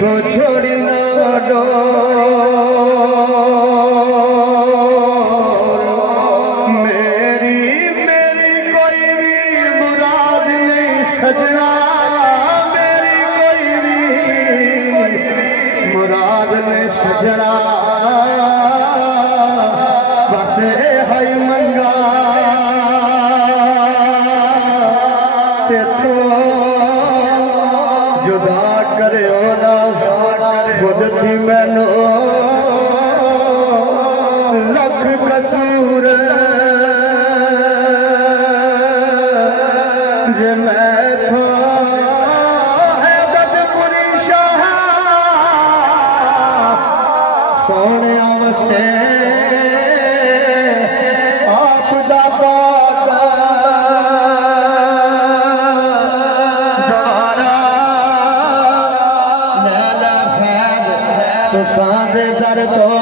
तो छोड़ी ना डोर मेरी मेरी कोई भी मुराद नहीं सजना मेरी कोई भी मुराद नहीं सजना बस ए है मंगा तेथो जुदा करे ना खुद थी मैनू लख कसूर जे मैं थो है बदपुरी शाह सोने वसे आप दा पाता दोबारा तुसां दे दर तो